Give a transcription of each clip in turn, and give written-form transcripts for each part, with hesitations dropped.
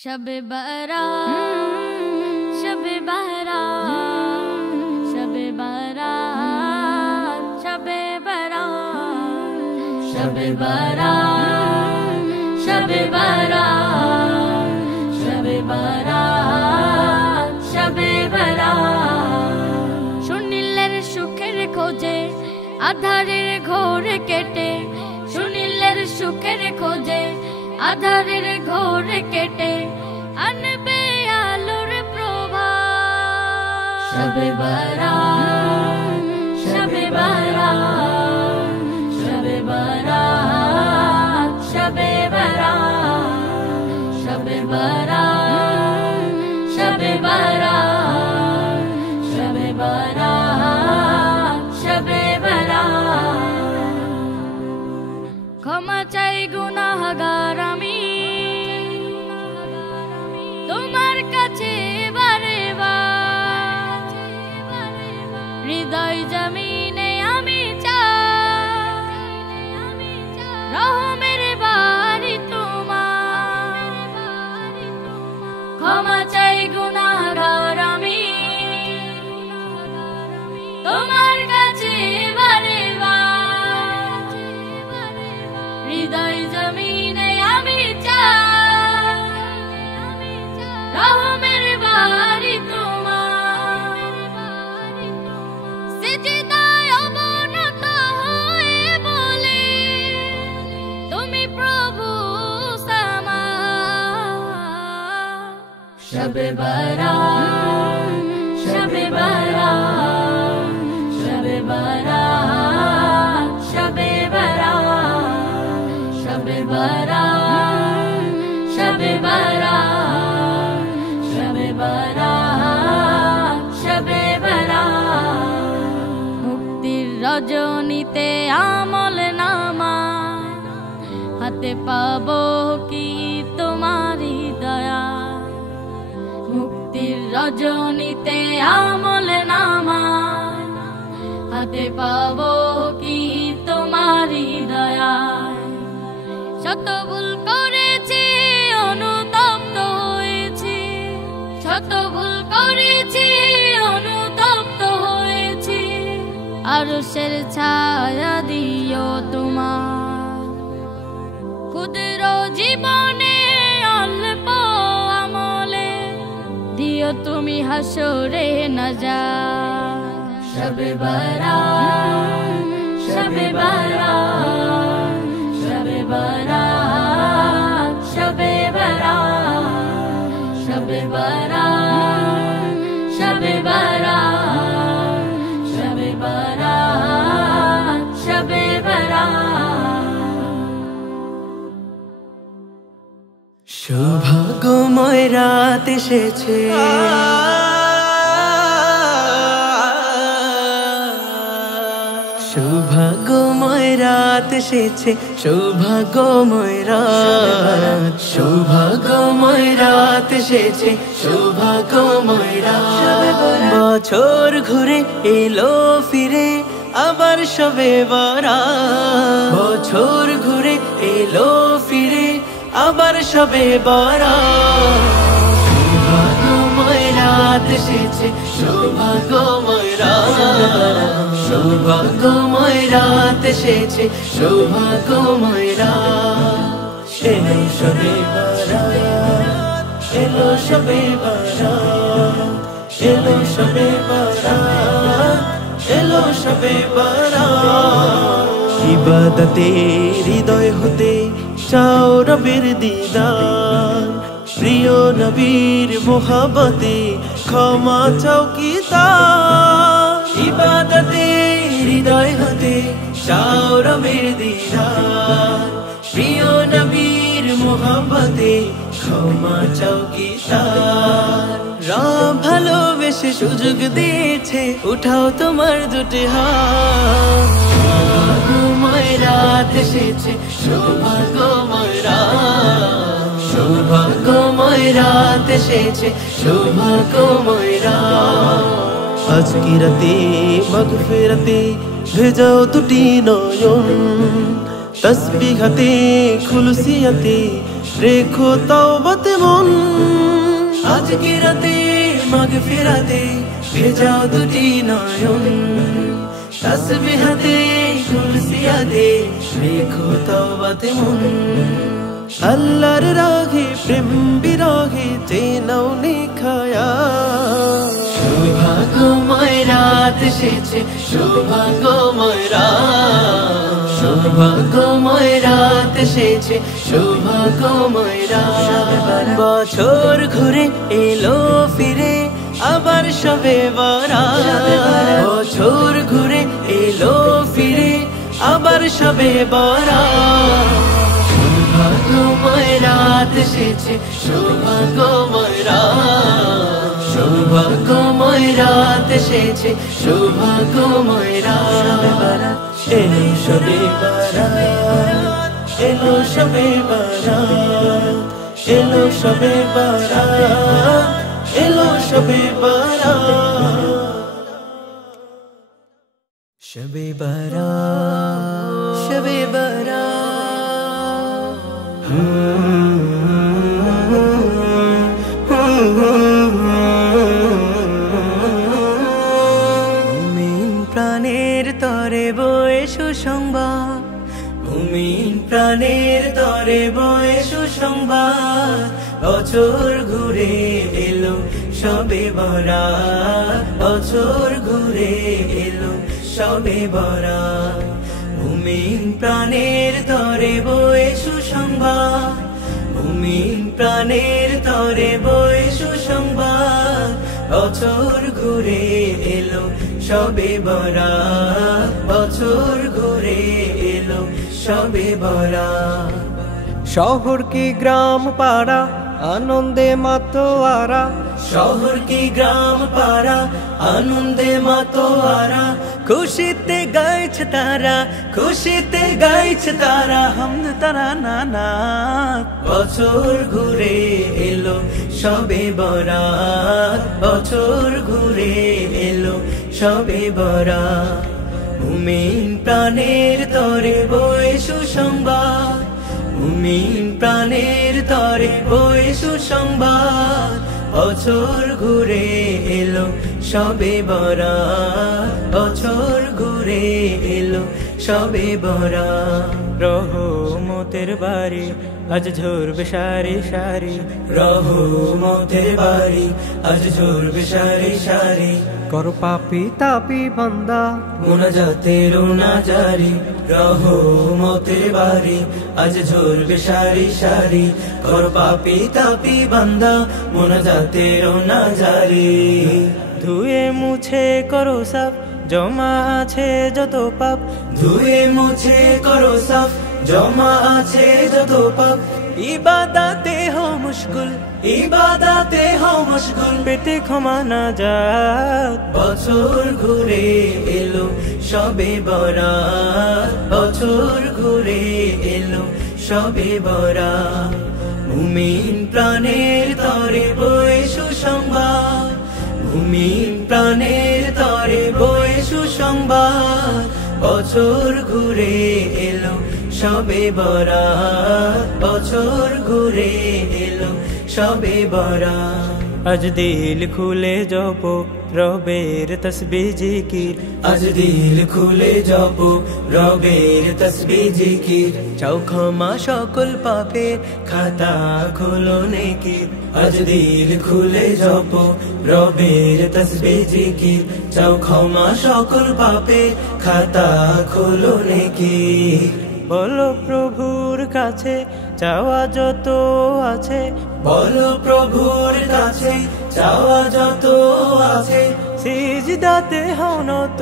शबे बारात शबे बारात शबे बारात शबे बारात शबे बारात शबे बारात शबे बारात शबे बारात सुनिलेर सुखेर खोजे आधारेर घोर केटे सुनिलेर सुखेर खोजे आधारेर घोर केटे आनबे आलोर प्रभात शबे बारात शबे बारात शबे बारात शबे बारात शबे बारात शबे बारात शबे बारात शबे बारात क्षमा चाই गुनाहगार আমি তোমার কাছে বারে বার হৃদয় জমিনে আমি চাই রহমের বাড়ি তোমার ক্ষমা চাই গুনাহগার আমি তোমার কাছে বারে বার হৃদয় জমিনে আমি চাই রহমের বাড়ি তোমার সিজদায় অবনত হয়ে বলে তুমি প্রভু সামাদ শবে বারাত শবে বারাত শবে বারাত শবে বারাত শবে বারাত শবে বারাত শবে বারাত শবে বারাত মুক্তির রজনীতে আমল নামা হাতে পাবো কি তোমারি দয়া মুক্তির রজনীতে আমল নামা হাতে পাবো কি তোমারি দয়া শত ভুল করেছি অনুতপ্ত হয়েছি শত ভুল করেছি অনুতপ্ত হয়েছি আরশের ছায়া দিও তোমার ক্ষুদ্র জীবনে অল্প আমলে দিও তুমি হাসরে নাজাত শবে বারাত শবে বারাত শবে বারাত শবে বারাত শবে বারাত শবে বারাত শবে বারাত শবে বারাত সৌভাগ্যময় রাত এসেছে সৌভাগ্যময় রাত এসেছে সৌভাগ্যময় রাত সৌভাগ্যময় রাত এসেছে সৌভাগ্যময় রাত বছর ঘুরে এলো ফিরে আবার শবে বারাত বছর ঘুরে এলো ফিরে আবার শবে বারাত সৌভাগ্যময় রাত এসেছে সৌভাগ্যময় রাত সৌভাগ্যময় রাত এসেছে সৌভাগ্যময় রাত এলো শবে বারাত এলো শবে বারাত এলো শবে বারাত এলো শবে বারাত ইবাদতে হৃদয় হতে চাও রবের দিদার প্রিয় নবীর মোহাব্বতে ক্ষমা চাও কি তার ইবাদতে হৃদয় হতে চাও রবের দিদার প্রিয় নবীর মোহাব্বতে ক্ষমা চাও কি তার রব ভালোবেসে সুযোগ দিয়েছে উঠাও তোমার দুটি হাত সৌভাগ্যময় রাত এসেছে সৌভাগ্যময় রাত সৌভাগ্যময় রাত এসেছে সৌভাগ্যময় রাত আজকে রাতে মাগফিরাতে ভেজাও দুটি নয়ন তসবিহ হাতে খুলসিয়াতে রেখো তওবাতে মন আজকে রাতে মাগফিরাতে ভেজাও দুটি নয়ন, তাসবিহ হাতে কুরসিয়াতে রেখো তওবাতে মন। আল্লাহর রাগে প্রেম বিরাগে চেনাও নিখায়া, সৌভাগ্যময় রাত এসেছে সৌভাগ্যময় রাত, সৌভাগ্যময় রাত এসেছে সৌভাগ্যময় রাত। বছর ঘুরে এলো ফিরে আবার শবে বরাত, বছর ঘুরে এলো ফিরে আবার শবে বরাত। সৌভাগ্যময় রাত এসেছে সৌভাগ্যময় রাত, সৌভাগ্যময় রাত এসেছে সৌভাগ্যময় রাত। এলো শবে বরাত, এলো শবে বরাত, এলো শবে বরাত, এলো শবে বরাত। শবে বরাত, শবে বরাত। মুমিন প্রাণের তরে বয়ে সুসংবাদ, মুমিন প্রাণের তরে বয়ে সুসংবাদ। বছর ঘুরে এলো শবে বরাত, বছর ঘুরে এলো শবে বরাত। মুমিন প্রাণের তরে বয়ে সুসংবাদ, মুমিন প্রাণের তরে বয়ে সুসংবাদ। বছর ঘুরে এলো শবে বরাত, বছর ঘুরে এলো শবে বরাত। শহর কি গ্রাম পাড়া আনন্দে মাতোয়ারা, শহর কি গ্রাম পাড়া আনন্দে মাতোয়ারা। খুশিতে গাইছে তারা, খুশিতে গাইছে তারা হামদ তারা নানা। বছর ঘুরে এলো শবে বরাত, বছর ঘুরে এলো শবে বরাত। মুমিন প্রাণের তরে বয়ে সুসংবাদ, মুমিন প্রাণের তরে বয়ে সুসংবাদ। বছর ঘুরে এলো শবে বরাত, বছর ঘুরে এলো শবে বরাত। রহমতের বাড়ি আজ ঝরবে সারি সারি, রহমতের বাড়ি আজ ঝরবে সারি সারি। কর পাপি তাপি বান্দা মুনাজাতের না জারি, রহমতের বাড়ি আজ ঝরবে সারি সারি। কর পাপি তাপি বান্দা মুনাজাতের না জারি। ধুয়ে মুছে করো সাফ জমা আছে যত পাপ, ধুয়ে মুছে করো সাফ জমা আছে যত পাপ। ইবাদাতে হও মুশগুল, ইবাদাতে হও মুশগুল। পেতে ক্ষমা না যাত বছর ঘুরে এলো শবে বরাত, বছর ঘুরে এলো শবে বরাত। মুমিন প্রাণের তরে বয়ে সুসংবাদ, মুমিন প্রাণের তরে বয়ে সুসংবাদ। বছর ঘুরে এলো শবে বরাত, বছর ঘুরে এলো শবে বরাত। আজ দিল খুলে জপ রবের তসবিহ জিকির, আজ দিল খুলে জপ রবের তসবিহ জিকির। চাও ক্ষমা সকল পাপের খাতা খোলো নেকির, আজ দিল খুলে জপ রবের তসবিহ জিকির। চাও ক্ষমা সকল পাপের খাতা খোলো নেকির। বলো প্রভুর কাছে চাওয়া যত আছে, বলো প্রভুর কাছে চাওয়া যত আছে। সিজদাতে হও নত,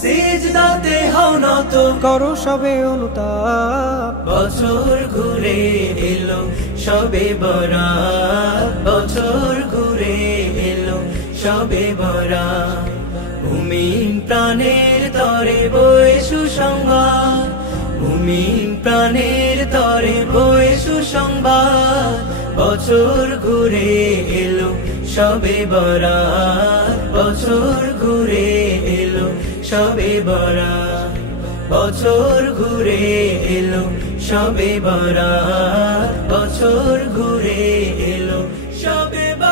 সিজদাতে হও নত। করো সবে অনুতাপ বছর ঘুরে এলো শবে বরাত, বছর ঘুরে এলো শবে বরাত। মুমিন প্রাণের তরে বয়ে সুসংবাদ, মুমিন প্রাণের তরে বয়ে সুসংবাদ। বছর ঘুরে এলো শবে বরাত, বছর ঘুরে এলো শবে বরাত। বছর ঘুরে এলো শবে বরাত, বছর ঘুরে এলো শবে বরাত।